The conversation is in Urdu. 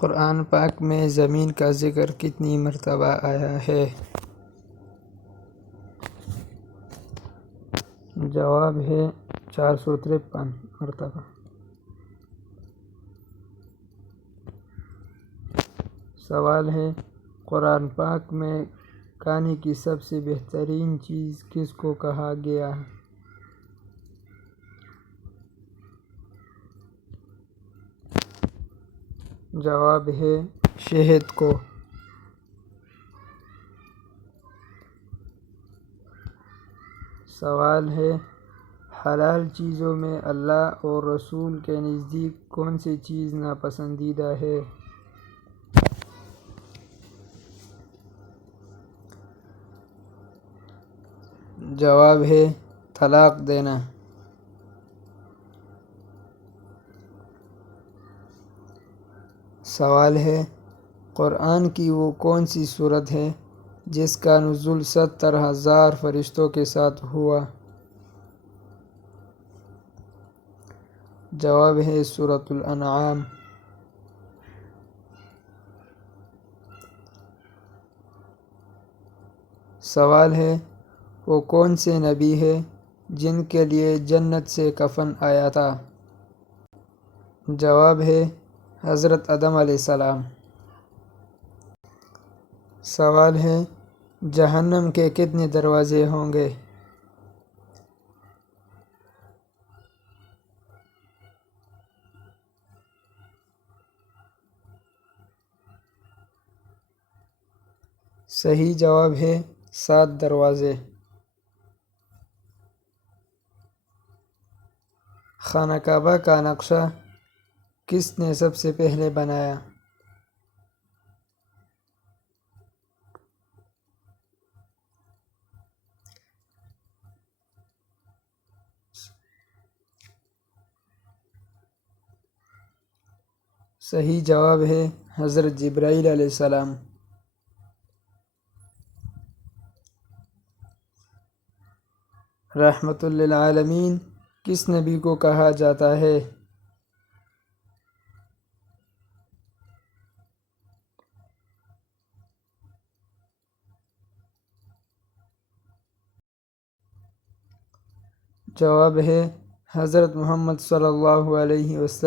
قرآن پاک میں زمین کا ذکر کتنی مرتبہ آیا ہے؟ جواب ہے 453 مرتبہ۔ سوال ہے قرآن پاک میں کھانے کی سب سے بہترین چیز کس کو کہا گیا ہے؟ جواب ہے شہد کو۔ سوال ہے حلال چیزوں میں اللہ اور رسول کے نزدیک کون سی چیز ناپسندیدہ ہے؟ جواب ہے طلاق دینا۔ سوال ہے قرآن کی وہ کون سی سورت ہے جس کا نزول 70,000 فرشتوں کے ساتھ ہوا؟ جواب ہے سورۃ الانعام۔ سوال ہے وہ کون سے نبی ہے جن کے لیے جنت سے کفن آیا تھا؟ جواب ہے حضرت آدم علیہ السلام۔ سوال ہے جہنم کے کتنے دروازے ہوں گے؟ صحیح جواب ہے 7 دروازے۔ خانہ کعبہ کا نقشہ کس نے سب سے پہلے بنایا؟ صحیح جواب ہے حضرت جبرائیل علیہ السلام۔ رحمت للعالمین کس نبی کو کہا جاتا ہے؟ جواب ہے حضرت محمد صلی اللہ علیہ وسلم۔